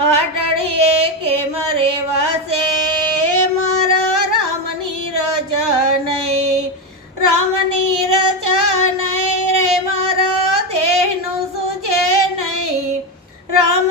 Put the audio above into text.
હાટડીએ કેમ રેવાશે મારા રામની રજા નહીં, રામની રજા નહીં રે મારા દેહનું સૂજે નહીં, રામ